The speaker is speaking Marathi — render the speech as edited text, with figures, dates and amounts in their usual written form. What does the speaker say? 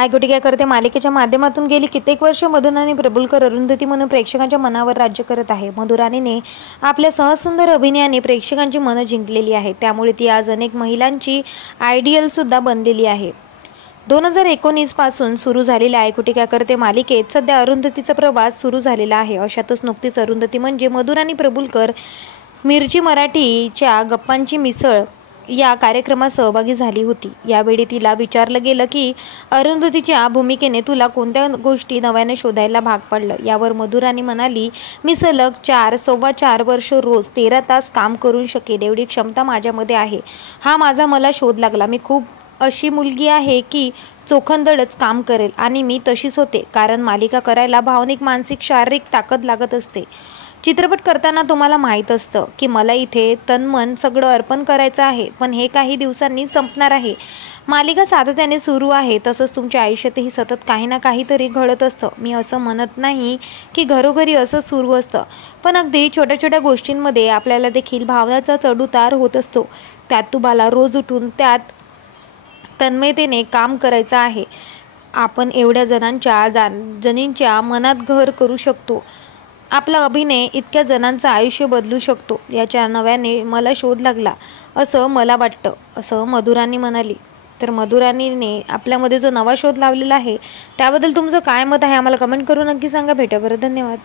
आयकोटी काय करते मालिकेच्या माध्यमातून गेली कित्येक वर्ष मधुराणी प्रभुलकर अरुंधती म्हणून प्रेक्षकांच्या मनावर राज्य करत आहे। मधुराणीने आपल्या सहसुंदर अभिनयाने प्रेक्षकांची मनं जिंकलेली आहेत, त्यामुळे ती आज अनेक महिलांची आयडियल सुद्धा बनलेली आहे। 2019 पासून सुरू झालेल्या आयकोटी काय करते मालिकेत सध्या अरुंधतीचा प्रवास सुरू झालेला आहे। अशातच नुकतीच अरुंधती म्हणजे मधुराणी प्रभुलकर मिरची मराठीच्या गप्पांची मिसळ या कार्यक्रमात सहभागी झाली होती। यावेळी तिला विचारलं गेलं की अरुंधतीच्या भूमिकेने तुला कोणत्या गोष्टी नव्याने शोधायला भाग पडलं। यावर मधुराणी म्हणाली, मी सलग 4-4.25 वर्ष रोज 13 तास काम करू शकेल एवढी क्षमता माझ्यामध्ये आहे। हा माझा मला शोध लागला। मी खूप अशी मुलगी आहे की चोखंदळच काम करेल आणि मी तशीच होते, कारण मालिका करायला भावनिक, मानसिक, शारीरिक ताकद लागत असते। चित्रपट करताना तुम्हाला माहीत असतं की मला इथे तन-मन सगळं अर्पण करायचं आहे, पण हे काही दिवसांनी संपणार आहे। मालिका सातत्याने सुरू आहे, तसंच तुमच्या आयुष्यातही सतत काही ना काहीतरी घडत असतं। मी असं म्हणत नाही की घरोघरी असं सुरू असतं, पण अगदी छोट्या छोट्या गोष्टींमध्ये आपल्याला देखील भावनांचा चढउतार होत असतो। त्यात तुम्हाला रोज उठून त्यात तन्मयतेने काम करायचं आहे। आपण एवढ्या जणींच्या मनात घर करू शकतो। आपला अभिनय इतक्या जणांचं आयुष्य बदलू शकतो, याच्या नव्याने मला शोध लागला असं मला वाटतं, असं मधुराणी म्हणाली। तर मधुराणीने आपल्यामध्ये जो नवा शोध लावलेला आहे त्याबद्दल तुमचं काय मत आहे आम्हाला कमेंट करून नक्की सांगा। भेटूया परत, धन्यवाद।